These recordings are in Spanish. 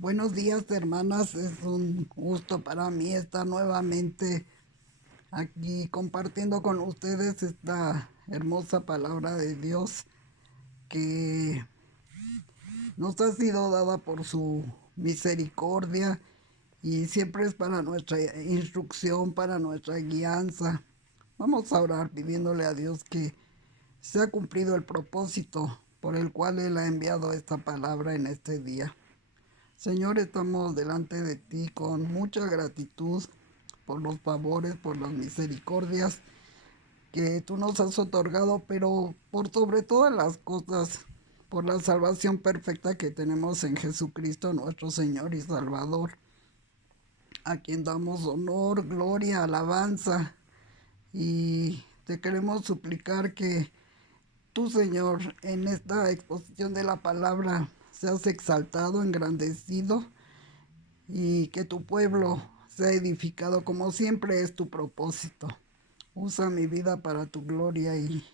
Buenos días, hermanas. Es un gusto para mí estar nuevamente aquí compartiendo con ustedes esta hermosa palabra de Dios que nos ha sido dada por su misericordia y siempre es para nuestra instrucción, para nuestra guianza. Vamos a orar pidiéndole a Dios que se ha cumplido el propósito por el cual Él ha enviado esta palabra en este día. Señor, estamos delante de ti con mucha gratitud por los favores, por las misericordias que tú nos has otorgado, pero por sobre todas las cosas, por la salvación perfecta que tenemos en Jesucristo, nuestro Señor y Salvador, a quien damos honor, gloria, alabanza, y te queremos suplicar que tú, Señor, en esta exposición de la palabra seas exaltado, engrandecido, y que tu pueblo sea edificado como siempre es tu propósito. Usa mi vida para tu gloria y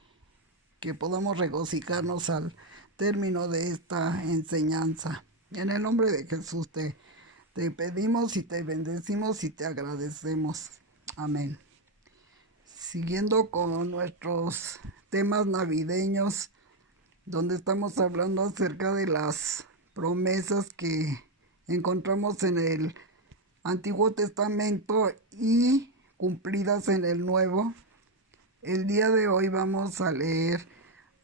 que podamos regocijarnos al término de esta enseñanza. En el nombre de Jesús te pedimos y te bendecimos y te agradecemos. Amén. Siguiendo con nuestros temas navideños, donde estamos hablando acerca de las promesas que encontramos en el Antiguo Testamento y cumplidas en el Nuevo. El día de hoy vamos a leer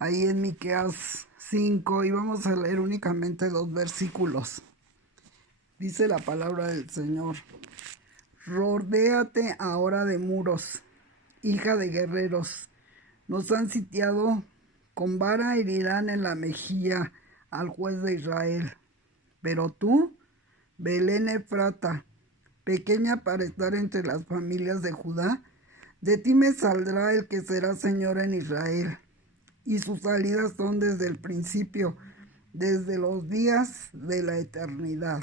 ahí en Miqueas 5 y vamos a leer únicamente 2 versículos. Dice la palabra del Señor: Rodéate ahora de muros, hija de guerreros. Nos han sitiado, con vara herirán en la mejilla al juez de Israel. Pero tú, Belén Efrata, pequeña para estar entre las familias de Judá, de ti me saldrá el que será Señor en Israel, y sus salidas son desde el principio, desde los días de la eternidad.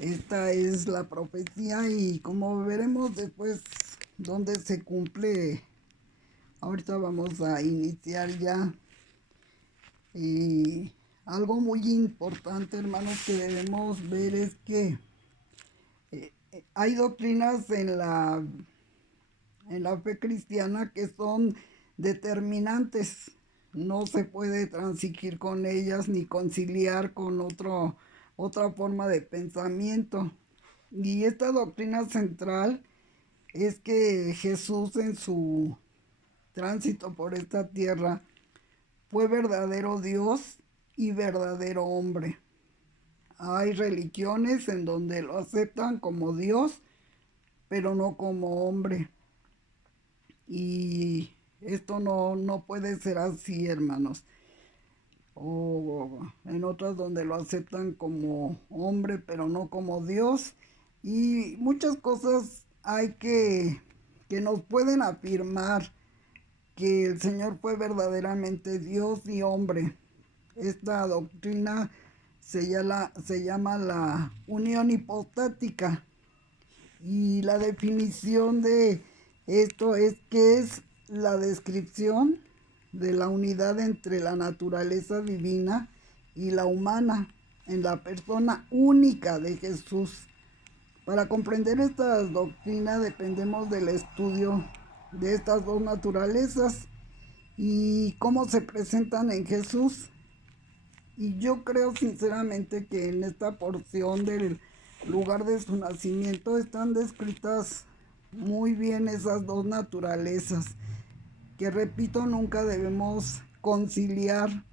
Esta es la profecía y como veremos después dónde se cumple, ahorita vamos a iniciar ya. Y algo muy importante, hermanos, que debemos ver es que hay doctrinas en la fe cristiana que son determinantes. No se puede transigir con ellas ni conciliar con otra forma de pensamiento. Y esta doctrina central es que Jesús, en su tránsito por esta tierra, fue verdadero Dios y verdadero hombre. Hay religiones en donde lo aceptan como Dios, pero no como hombre. Y esto no puede ser así, hermanos. O en otras donde lo aceptan como hombre, pero no como Dios. Y muchas cosas hay que nos pueden afirmar que el Señor fue verdaderamente Dios y hombre. Esta doctrina se llama la unión hipostática. Y la definición de esto es que es la descripción de la unidad entre la naturaleza divina y la humana en la persona única de Jesús. Para comprender esta doctrina dependemos del estudio de estas dos naturalezas y cómo se presentan en Jesús. Y yo creo sinceramente que en esta porción del lugar de su nacimiento están descritas muy bien esas dos naturalezas, que repito, nunca debemos conciliar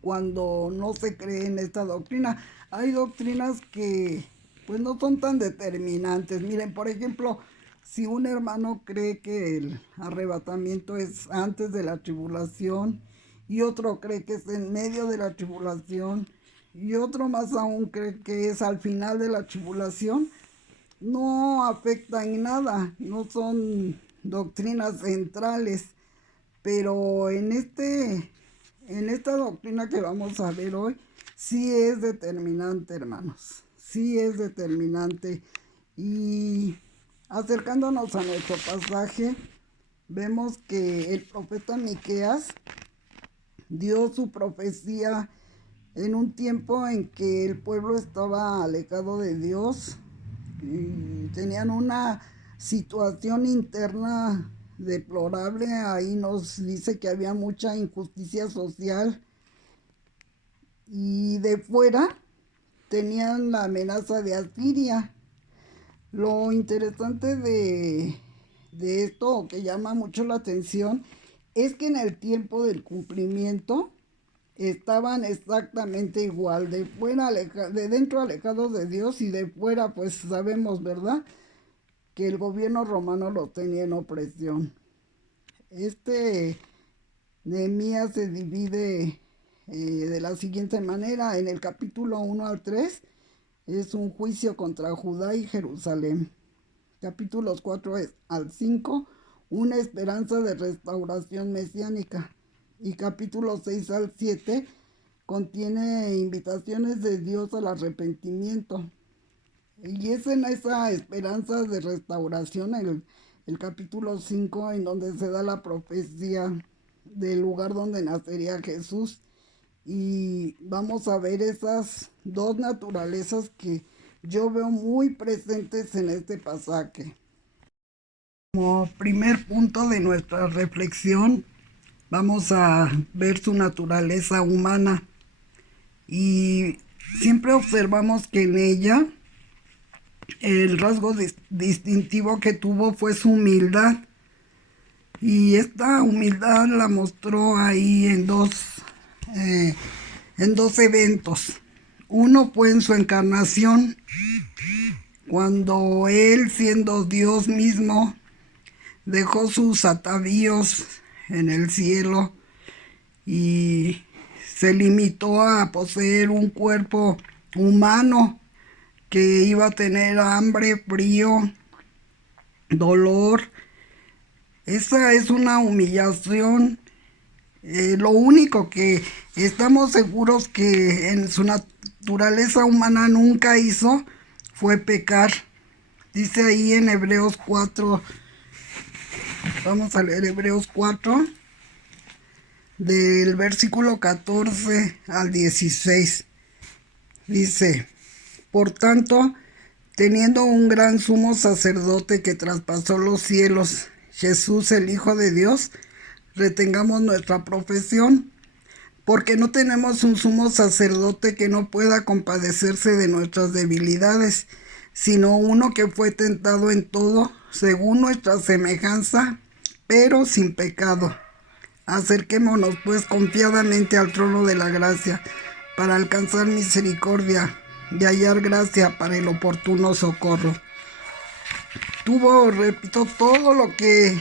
cuando no se cree en esta doctrina. Hay doctrinas que pues no son tan determinantes. Miren, por ejemplo, si un hermano cree que el arrebatamiento es antes de la tribulación y otro cree que es en medio de la tribulación y otro más aún cree que es al final de la tribulación, no afecta en nada, no son doctrinas centrales, pero en esta doctrina que vamos a ver hoy, sí es determinante, hermanos, sí es determinante. Y acercándonos a nuestro pasaje, vemos que el profeta Miqueas dio su profecía en un tiempo en que el pueblo estaba alejado de Dios y tenían una situación interna deplorable. Ahí nos dice que había mucha injusticia social y de fuera tenían la amenaza de Asiria. Lo interesante de esto, que llama mucho la atención, es que en el tiempo del cumplimiento estaban exactamente igual, de fuera de dentro alejados de Dios, y de fuera pues sabemos, ¿verdad?, que el gobierno romano lo tenía en opresión. Este Nehemías se divide de la siguiente manera: en el capítulo 1 al 3 es un juicio contra Judá y Jerusalén. Capítulos 4 al 5, una esperanza de restauración mesiánica. Y capítulos 6 al 7 contiene invitaciones de Dios al arrepentimiento. Y es en esa esperanza de restauración, el capítulo 5, en donde se da la profecía del lugar donde nacería Jesús. Y vamos a ver esas dos naturalezas que yo veo muy presentes en este pasaje. Como primer punto de nuestra reflexión, vamos a ver su naturaleza humana. Y siempre observamos que en ella el rasgo distintivo que tuvo fue su humildad. Y esta humildad la mostró ahí en dos eventos. Uno fue en su encarnación, cuando él, siendo Dios mismo, dejó sus atavíos en el cielo y se limitó a poseer un cuerpo humano que iba a tener hambre, frío, dolor. Esa es una humillación. Lo único que estamos seguros que en su naturaleza humana nunca hizo fue pecar. Dice ahí en Hebreos 4, vamos a leer Hebreos 4, del versículo 14 al 16. Dice: por tanto, teniendo un gran sumo sacerdote que traspasó los cielos, Jesús el Hijo de Dios, retengamos nuestra profesión, porque no tenemos un sumo sacerdote que no pueda compadecerse de nuestras debilidades, sino uno que fue tentado en todo, según nuestra semejanza, pero sin pecado. Acerquémonos pues confiadamente al trono de la gracia, para alcanzar misericordia y hallar gracia para el oportuno socorro. Tuvo, repito, todo lo que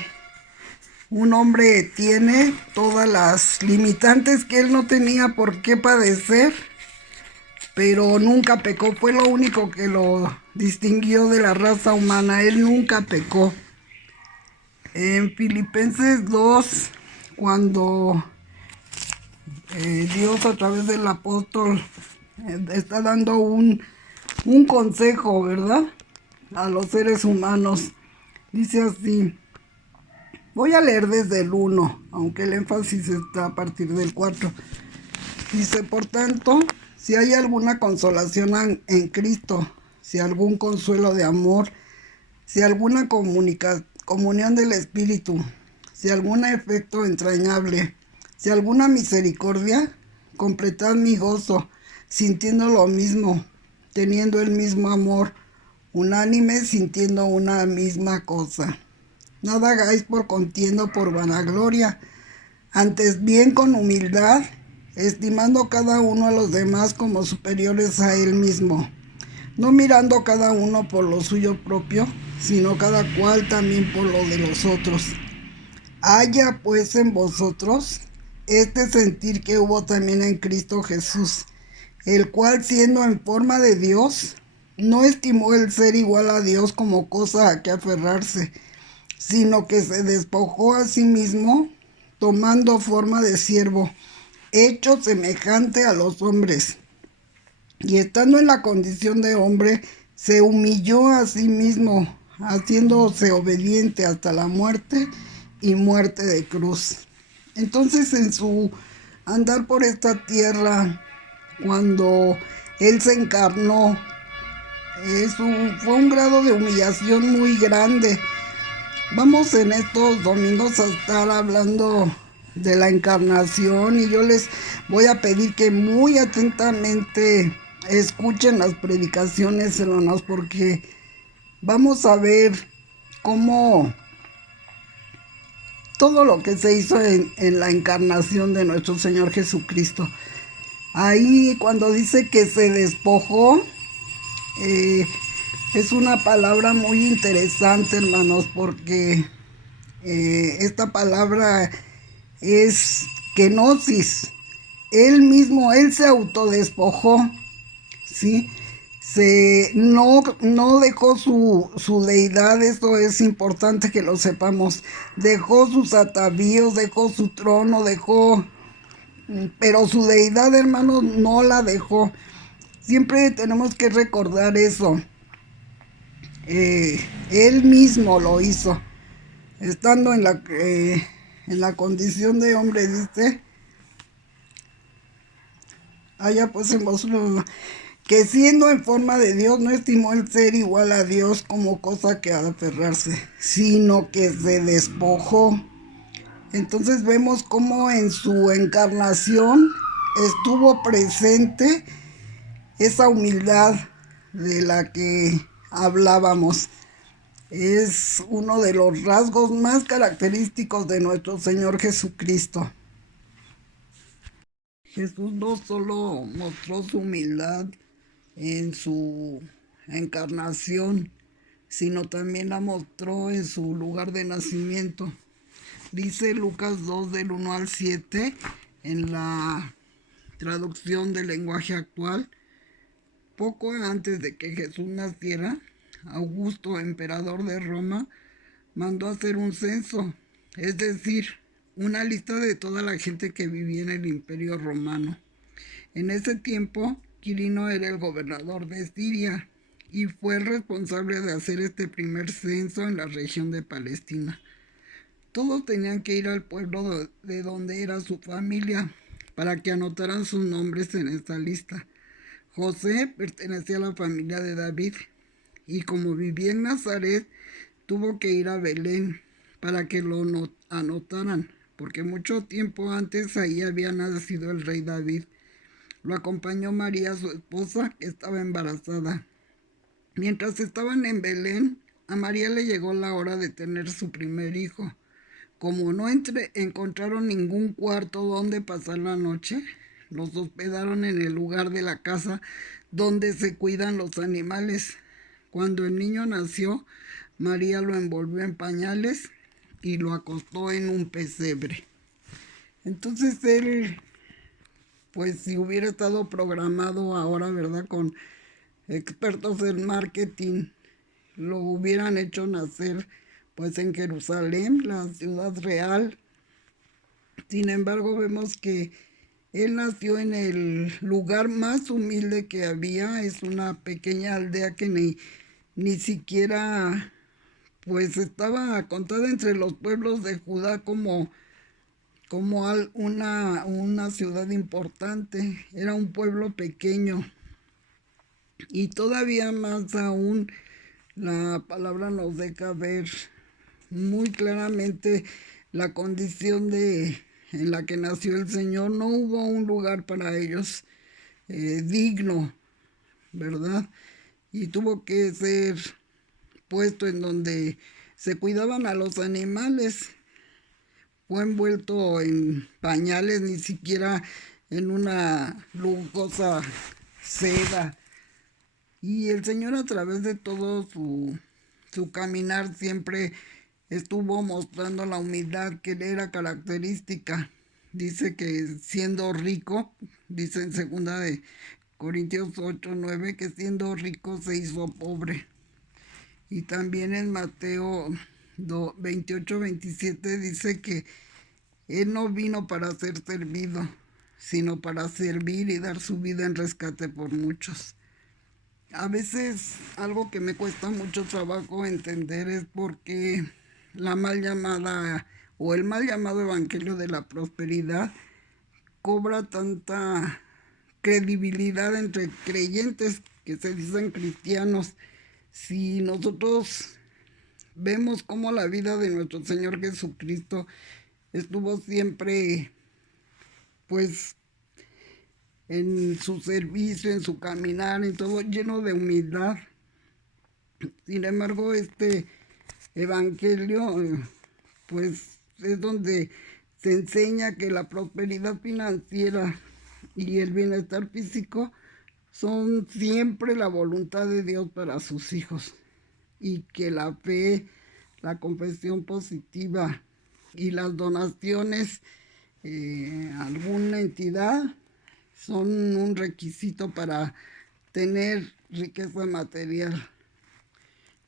un hombre tiene, todas las limitantes que él no tenía por qué padecer, pero nunca pecó. Fue lo único que lo distinguió de la raza humana. Él nunca pecó. En Filipenses 2, cuando Dios a través del apóstol está dando un consejo, ¿verdad?, a los seres humanos. Dice así, voy a leer desde el 1, aunque el énfasis está a partir del 4. Dice: por tanto, si hay alguna consolación en Cristo, si algún consuelo de amor, si alguna comunión del Espíritu, si algún afecto entrañable, si alguna misericordia, completad mi gozo, sintiendo lo mismo, teniendo el mismo amor, unánime, sintiendo una misma cosa. Nada hagáis por contienda o por vanagloria, antes bien con humildad, estimando cada uno a los demás como superiores a él mismo, no mirando cada uno por lo suyo propio, sino cada cual también por lo de los otros. Haya pues en vosotros este sentir que hubo también en Cristo Jesús, el cual, siendo en forma de Dios, no estimó el ser igual a Dios como cosa a que aferrarse, sino que se despojó a sí mismo, tomando forma de siervo, hecho semejante a los hombres. Y estando en la condición de hombre, se humilló a sí mismo, haciéndose obediente hasta la muerte y muerte de cruz. Entonces, en su andar por esta tierra, cuando Él se encarnó. Fue un grado de humillación muy grande. Vamos en estos domingos a estar hablando de la encarnación y yo les voy a pedir que muy atentamente escuchen las predicaciones, hermanos, porque vamos a ver cómo todo lo que se hizo en la encarnación de nuestro Señor Jesucristo. Ahí cuando dice que se despojó, es una palabra muy interesante, hermanos, porque esta palabra es kenosis. Él mismo, él se autodespojó, ¿sí? No dejó su deidad, esto es importante que lo sepamos. Dejó sus atavíos, dejó su trono, pero su deidad, hermanos, no la dejó. Siempre tenemos que recordar eso. Él mismo lo hizo. Estando en la condición de hombre, dice, haya pues en vosotros, que siendo en forma de Dios no estimó el ser igual a Dios como cosa que aferrarse, sino que se despojó. Entonces vemos cómo en su encarnación estuvo presente esa humildad de la que hablábamos. Es uno de los rasgos más característicos de nuestro Señor Jesucristo. Jesús no solo mostró su humildad en su encarnación, sino también la mostró en su lugar de nacimiento. Dice Lucas 2 del 1 al 7 en la traducción del lenguaje actual. Poco antes de que Jesús naciera, Augusto, emperador de Roma, mandó hacer un censo, es decir, una lista de toda la gente que vivía en el Imperio Romano. En ese tiempo, Quirino era el gobernador de Siria y fue el responsable de hacer este primer censo en la región de Palestina. Todos tenían que ir al pueblo de donde era su familia para que anotaran sus nombres en esta lista. José pertenecía a la familia de David y como vivía en Nazaret, tuvo que ir a Belén para que lo anotaran, porque mucho tiempo antes ahí había nacido el rey David. Lo acompañó María, su esposa, que estaba embarazada. Mientras estaban en Belén, a María le llegó la hora de tener su primer hijo. Como no encontraron ningún cuarto donde pasar la noche, los hospedaron en el lugar de la casa donde se cuidan los animales. Cuando el niño nació, María lo envolvió en pañales y lo acostó en un pesebre. Entonces él, pues si hubiera estado programado ahora, ¿verdad? Con expertos en marketing, lo hubieran hecho nacer pues en Jerusalén, la ciudad real. Sin embargo, vemos que él nació en el lugar más humilde que había. Es una pequeña aldea que ni siquiera pues estaba contada entre los pueblos de Judá como una ciudad importante. Era un pueblo pequeño. Y todavía más aún, la palabra nos deja ver muy claramente la condición en la que nació el Señor. No hubo un lugar para ellos digno, ¿verdad? Y tuvo que ser puesto en donde se cuidaban a los animales. Fue envuelto en pañales, ni siquiera en una lujosa seda. Y el Señor, a través de todo su caminar, siempre estuvo mostrando la humildad que le era característica. Dice que siendo rico, dice en 2 Corintios 8:9, que siendo rico se hizo pobre. Y también en Mateo 28:27 dice que Él no vino para ser servido, sino para servir y dar su vida en rescate por muchos. A veces algo que me cuesta mucho trabajo entender es por qué la mal llamada o el mal llamado evangelio de la prosperidad cobra tanta credibilidad entre creyentes que se dicen cristianos. Si nosotros vemos cómo la vida de nuestro Señor Jesucristo estuvo siempre, pues, en su servicio, en su caminar, en todo lleno de humildad. Sin embargo, este evangelio, pues, es donde se enseña que la prosperidad financiera y el bienestar físico son siempre la voluntad de Dios para sus hijos, y que la fe, la confesión positiva y las donaciones a alguna entidad son un requisito para tener riqueza material.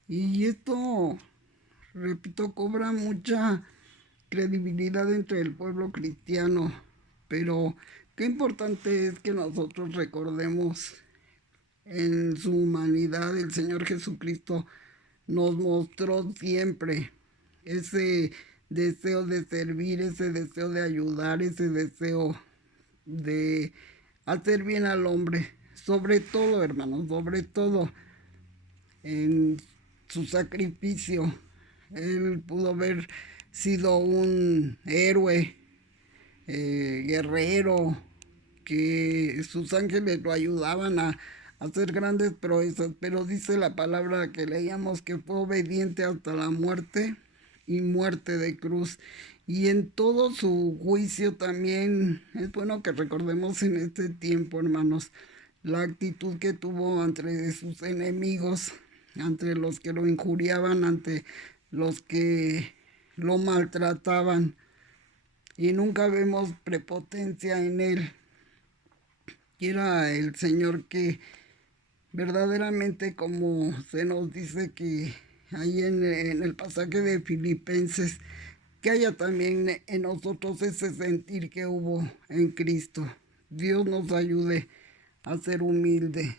Y esto, repito, cobra mucha credibilidad entre el pueblo cristiano, pero qué importante es que nosotros recordemos en su humanidad el Señor Jesucristo nos mostró siempre ese deseo de servir, ese deseo de ayudar, ese deseo de hacer bien al hombre, sobre todo, hermanos, sobre todo en su sacrificio. Él pudo haber sido un héroe, guerrero, que sus ángeles lo ayudaban a hacer grandes proezas, pero dice la palabra que leíamos que fue obediente hasta la muerte y muerte de cruz. Y en todo su juicio también es bueno que recordemos en este tiempo, hermanos, la actitud que tuvo ante sus enemigos, ante los que lo injuriaban, ante los que lo maltrataban. Y nunca vemos prepotencia en él. Y era el Señor que verdaderamente, como se nos dice que ahí en el pasaje de Filipenses, que haya también en nosotros ese sentir que hubo en Cristo. Dios nos ayude a ser humilde.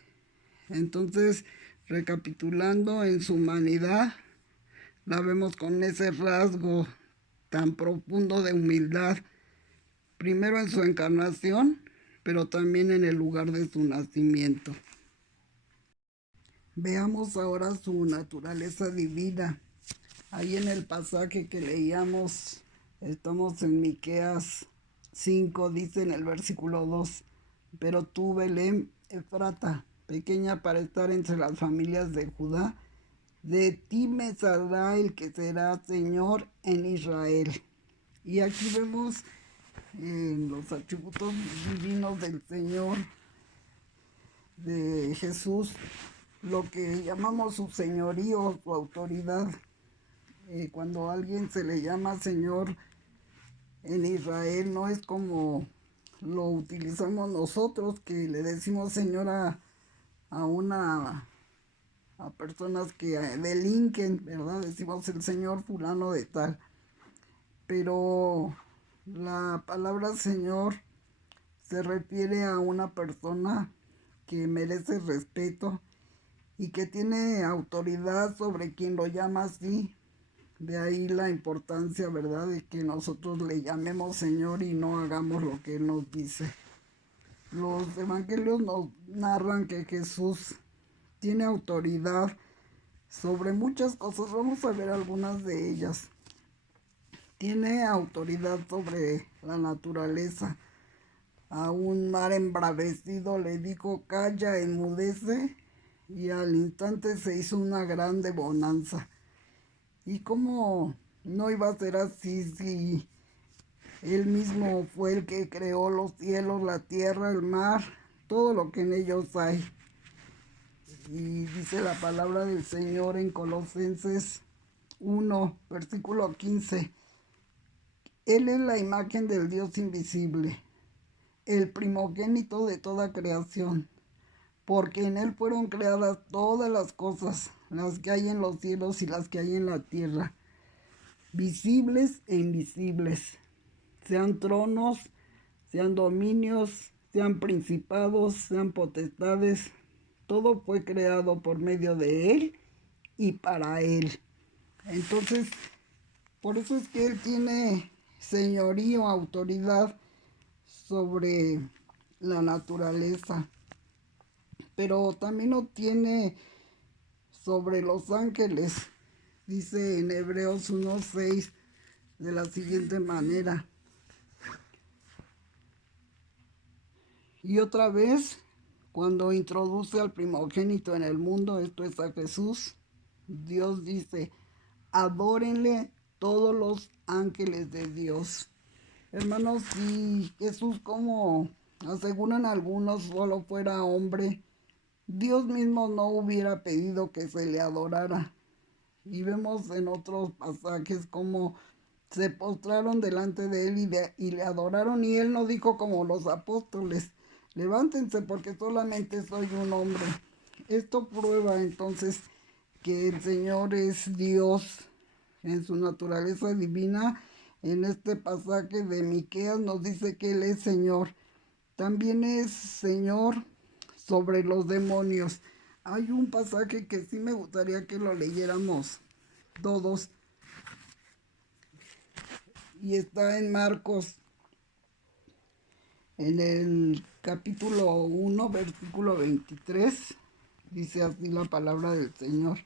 Entonces, recapitulando, en su humanidad, la vemos con ese rasgo tan profundo de humildad, primero en su encarnación, pero también en el lugar de su nacimiento. Veamos ahora su naturaleza divina. Ahí en el pasaje que leíamos, estamos en Miqueas 5, dice en el versículo 2, pero tú, Belén, Efrata, pequeña para estar entre las familias de Judá, de ti me saldrá el que será Señor en Israel. Y aquí vemos los atributos divinos del Señor, de Jesús, lo que llamamos su señorío, su autoridad. Cuando a alguien se le llama Señor en Israel, no es como lo utilizamos nosotros, que le decimos Señor a personas que delinquen, ¿verdad? Decimos el Señor fulano de tal. Pero la palabra Señor se refiere a una persona que merece respeto y que tiene autoridad sobre quien lo llama así. De ahí la importancia, ¿verdad?, de que nosotros le llamemos Señor y no hagamos lo que Él nos dice. Los evangelios nos narran que Jesús tiene autoridad sobre muchas cosas. Vamos a ver algunas de ellas. Tiene autoridad sobre la naturaleza. A un mar embravecido le dijo, calla, enmudece, y al instante se hizo una grande bonanza. ¿Y cómo no iba a ser así si Él mismo fue el que creó los cielos, la tierra, el mar, todo lo que en ellos hay? Y dice la palabra del Señor en Colosenses 1, versículo 15. Él es la imagen del Dios invisible, el primogénito de toda creación, porque en Él fueron creadas todas las cosas, las que hay en los cielos y las que hay en la tierra, visibles e invisibles, sean tronos, sean dominios, sean principados, sean potestades. Todo fue creado por medio de Él y para Él. Entonces, por eso es que Él tiene señorío, autoridad sobre la naturaleza, pero también lo tiene sobre los ángeles. Dice en Hebreos 1:6 de la siguiente manera. Y otra vez, cuando introduce al primogénito en el mundo, esto es a Jesús, Dios dice, adórenle todos los ángeles de Dios. Hermanos, si Jesús, como aseguran algunos, solo fuera hombre, Dios mismo no hubiera pedido que se le adorara. Y vemos en otros pasajes cómo se postraron delante de él y le adoraron, y él no dijo como los apóstoles, levántense porque solamente soy un hombre. Esto prueba entonces que el Señor es Dios en su naturaleza divina. En este pasaje de Miqueas nos dice que Él es Señor. También es Señor sobre los demonios. Hay un pasaje que sí me gustaría que lo leyéramos todos, y está en Marcos, en el capítulo 1, versículo 23. Dice así la palabra del Señor.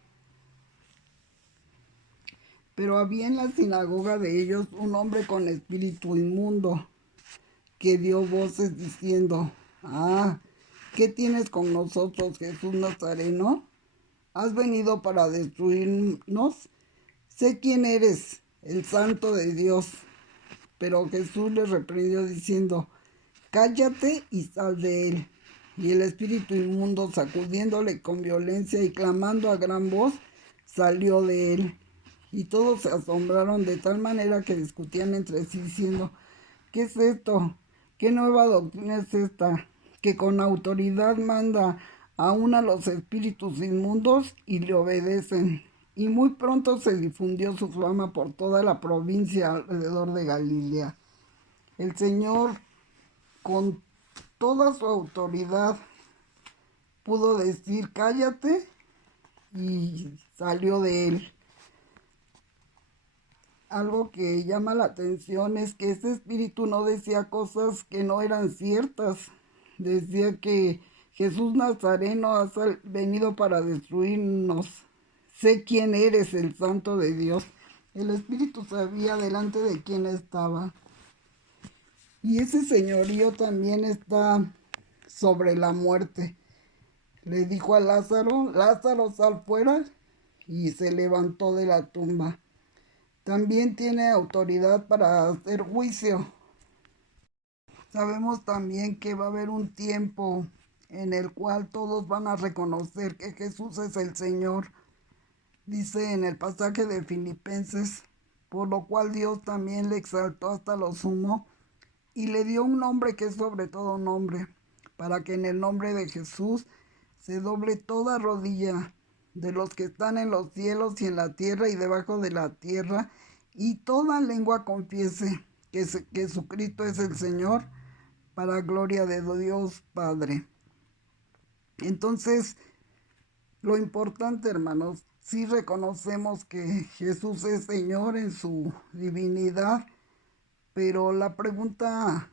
Pero había en la sinagoga de ellos un hombre con espíritu inmundo, que dio voces diciendo, ¿qué tienes con nosotros, Jesús Nazareno? ¿Has venido para destruirnos? Sé quién eres, el Santo de Dios. Pero Jesús le reprendió diciendo, cállate y sal de él. Y el espíritu inmundo, sacudiéndole con violencia y clamando a gran voz, salió de él. Y todos se asombraron de tal manera que discutían entre sí diciendo, ¿qué es esto? ¿Qué nueva doctrina es esta? Que con autoridad manda aún a los espíritus inmundos y le obedecen. Y muy pronto se difundió su fama por toda la provincia alrededor de Galilea. El Señor, con toda su autoridad, pudo decir, cállate, y salió de él. Algo que llama la atención es que ese espíritu no decía cosas que no eran ciertas. Decía que Jesús Nazareno ha venido para destruirnos. Sé quién eres, el Santo de Dios. El espíritu sabía delante de quién estaba. Y ese señorío también está sobre la muerte. Le dijo a Lázaro, Lázaro, sal fuera, y se levantó de la tumba. También tiene autoridad para hacer juicio. Sabemos también que va a haber un tiempo en el cual todos van a reconocer que Jesús es el Señor. Dice en el pasaje de Filipenses, por lo cual Dios también le exaltó hasta lo sumo y le dio un nombre que es sobre todo nombre, para que en el nombre de Jesús se doble toda rodilla de los que están en los cielos y en la tierra y debajo de la tierra, y toda lengua confiese que Jesucristo es el Señor, para gloria de Dios Padre. Entonces, lo importante, hermanos, sí reconocemos que Jesús es Señor en su divinidad, pero la pregunta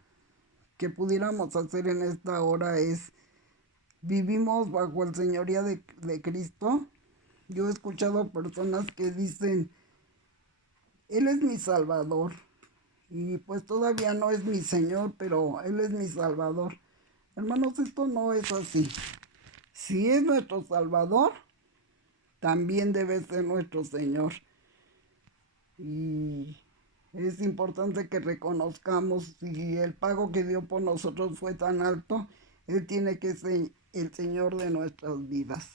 que pudiéramos hacer en esta hora es, ¿vivimos bajo el señorío de Cristo? Yo he escuchado personas que dicen, Él es mi Salvador, y pues todavía no es mi Señor, pero Él es mi Salvador. Hermanos, esto no es así. Si es nuestro Salvador, también debe ser nuestro Señor. Y es importante que reconozcamos, si el pago que dio por nosotros fue tan alto, Él tiene que ser el Señor de nuestras vidas.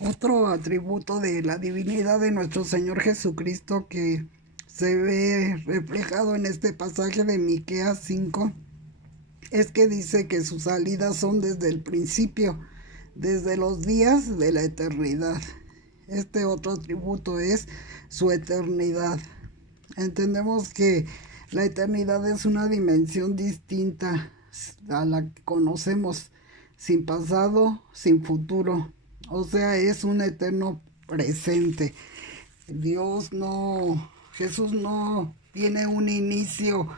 Otro atributo de la divinidad de nuestro Señor Jesucristo que se ve reflejado en este pasaje de Miqueas 5 es que dice que sus salidas son desde el principio, desde los días de la eternidad. Este otro atributo es su eternidad. Entendemos que la eternidad es una dimensión distinta a la que conocemos, sin pasado, sin futuro. O sea, es un eterno presente. Jesús no tiene un inicio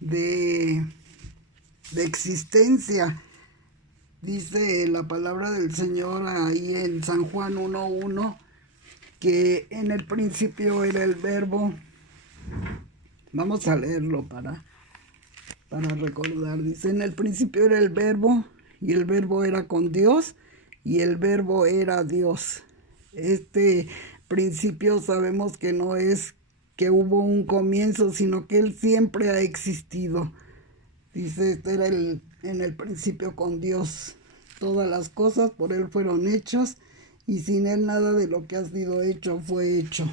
de, de existencia. Dice la palabra del Señor ahí en San Juan 1:1 que en el principio era el verbo. Vamos a leerlo para recordar. Dice, en el principio era el verbo, y el verbo era con Dios, y el verbo era Dios. Este principio sabemos que no es que hubo un comienzo, sino que Él siempre ha existido. Dice, este era en el principio con Dios. Todas las cosas por Él fueron hechas, y sin Él nada de lo que ha sido hecho fue hecho.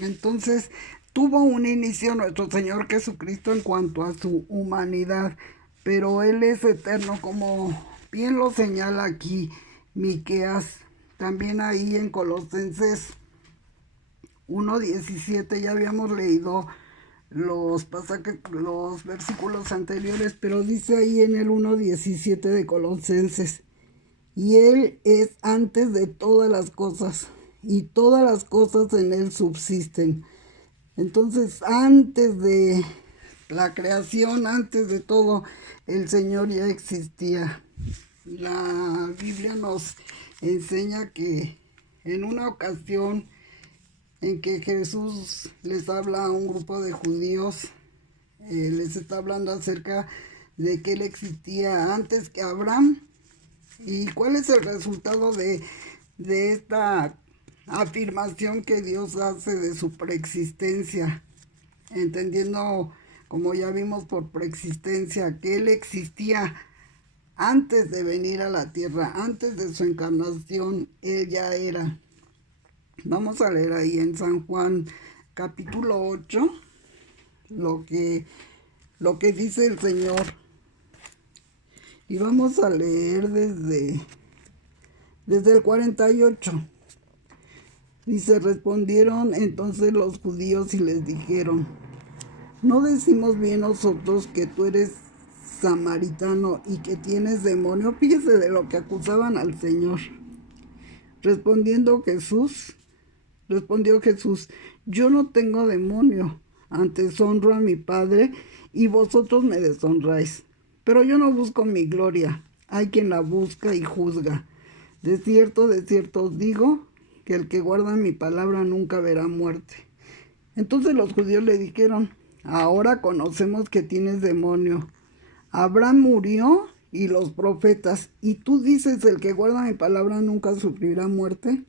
Entonces, tuvo un inicio nuestro Señor Jesucristo en cuanto a su humanidad, pero Él es eterno, como bien lo señala aquí Miqueas. También ahí en Colosenses 1:17 ya habíamos leído los pasajes, los versículos anteriores, pero dice ahí en el 1:17 de Colosenses, y Él es antes de todas las cosas, y todas las cosas en Él subsisten. Entonces, antes de la creación, antes de todo, el Señor ya existía. La Biblia nos enseña que en una ocasión en que Jesús les habla a un grupo de judíos, les está hablando acerca de que Él existía antes que Abraham. ¿Y cuál es el resultado de esta afirmación que Dios hace de su preexistencia? Entendiendo, como ya vimos por preexistencia, que Él existía antes de venir a la tierra, antes de su encarnación, Él ya era. Vamos a leer ahí en San Juan capítulo 8 lo que dice el Señor. Y vamos a leer desde el 48. Dice, respondieron entonces los judíos y les dijeron, ¿no decimos bien nosotros que tú eres samaritano y que tienes demonio? Fíjese de lo que acusaban al Señor. Respondió Jesús, yo no tengo demonio, antes honro a mi Padre y vosotros me deshonráis. Pero yo no busco mi gloria, hay quien la busca y juzga. De cierto os digo, que el que guarda mi palabra nunca verá muerte. Entonces los judíos le dijeron, ahora conocemos que tienes demonio. Abraham murió y los profetas, y tú dices, el que guarda mi palabra nunca sufrirá muerte.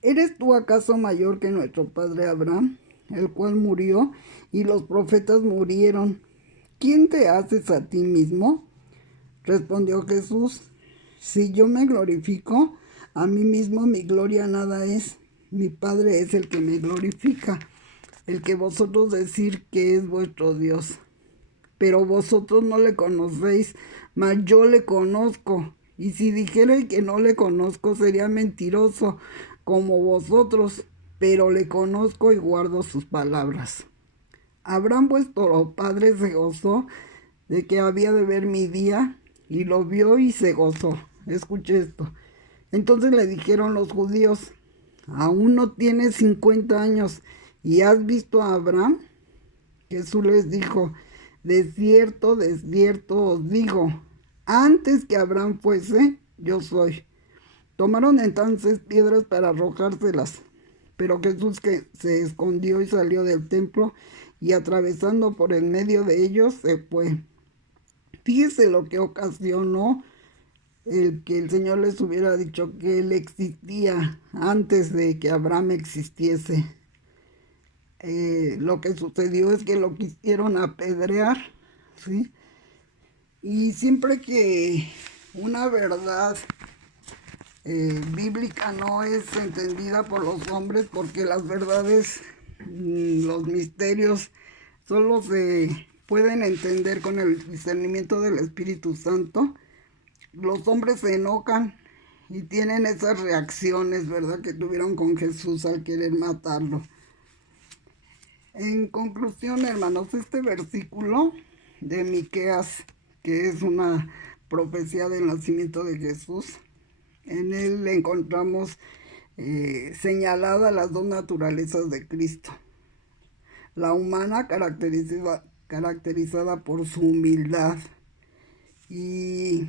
¿Eres tú acaso mayor que nuestro padre Abraham, el cual murió y los profetas murieron? ¿Quién te haces a ti mismo? Respondió Jesús, si yo me glorifico, a mí mismo mi gloria nada es. Mi Padre es el que me glorifica, el que vosotros decís que es vuestro Dios. Pero vosotros no le conocéis, mas yo le conozco. Y si dijera que no le conozco, sería mentiroso como vosotros, pero le conozco y guardo sus palabras. Abraham vuestro padre se gozó de que había de ver mi día, y lo vio y se gozó. Escuche esto. Entonces le dijeron los judíos, ¿aún no tienes 50 años y has visto a Abraham? Jesús les dijo, de cierto os digo, antes que Abraham fuese, yo soy. Tomaron entonces piedras para arrojárselas, pero Jesús que se escondió y salió del templo, y atravesando por el medio de ellos se fue. Fíjese lo que ocasionó el que el Señor les hubiera dicho que Él existía antes de que Abraham existiese. Lo que sucedió es que lo quisieron apedrear, ¿sí? Y siempre que una verdad bíblica no es entendida por los hombres, porque las verdades, los misterios, solo se pueden entender con el discernimiento del Espíritu Santo, los hombres se enojan y tienen esas reacciones, ¿verdad?, que tuvieron con Jesús al querer matarlo. En conclusión, hermanos, este versículo de Miqueas, que es una profecía del nacimiento de Jesús, en él encontramos señaladas las dos naturalezas de Cristo. La humana, caracterizada por su humildad. Y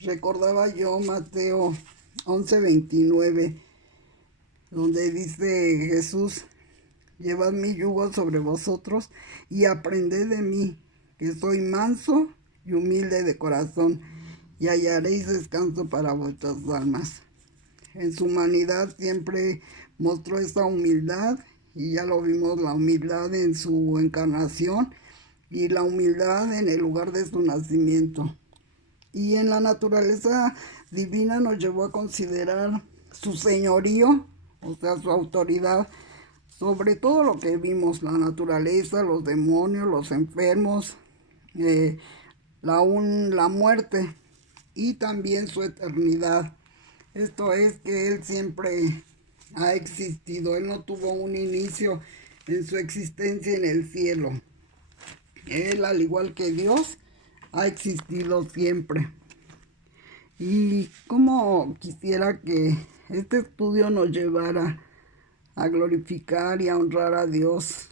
recordaba yo Mateo 11:29, donde dice Jesús: llevad mi yugo sobre vosotros y aprended de mí, que soy manso y humilde de corazón, y hallaréis descanso para vuestras almas. En su humanidad siempre mostró esa humildad, y ya lo vimos, la humildad en su encarnación y la humildad en el lugar de su nacimiento. Y en la naturaleza divina nos llevó a considerar su señorío, o sea, su autoridad sobre todo lo que vimos: la naturaleza, los demonios, los enfermos, la muerte, y también su eternidad. Esto es que Él siempre ha existido. Él no tuvo un inicio en su existencia en el cielo. Él, al igual que Dios, ha existido siempre. Y como quisiera que este estudio nos llevara a glorificar y a honrar a Dios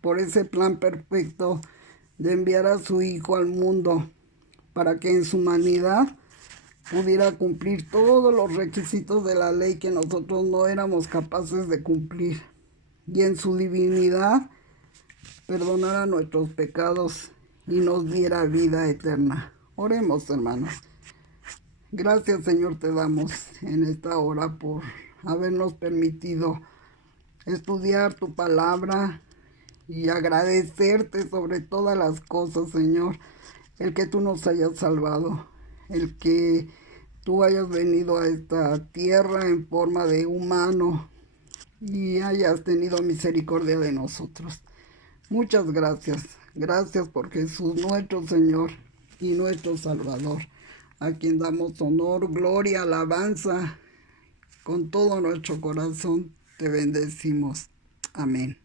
por ese plan perfecto de enviar a su Hijo al mundo para que en su humanidad pudiera cumplir todos los requisitos de la ley que nosotros no éramos capaces de cumplir, y en su divinidad perdonara nuestros pecados y nos diera vida eterna. Oremos, hermanos. Gracias, Señor, te damos en esta hora por habernos permitido estudiar tu palabra, y agradecerte sobre todas las cosas, Señor, el que tú nos hayas salvado, el que tú hayas venido a esta tierra en forma de humano y hayas tenido misericordia de nosotros. Muchas gracias. Gracias por Jesús, nuestro Señor y nuestro Salvador, a quien damos honor, gloria, alabanza. Con todo nuestro corazón te bendecimos. Amén.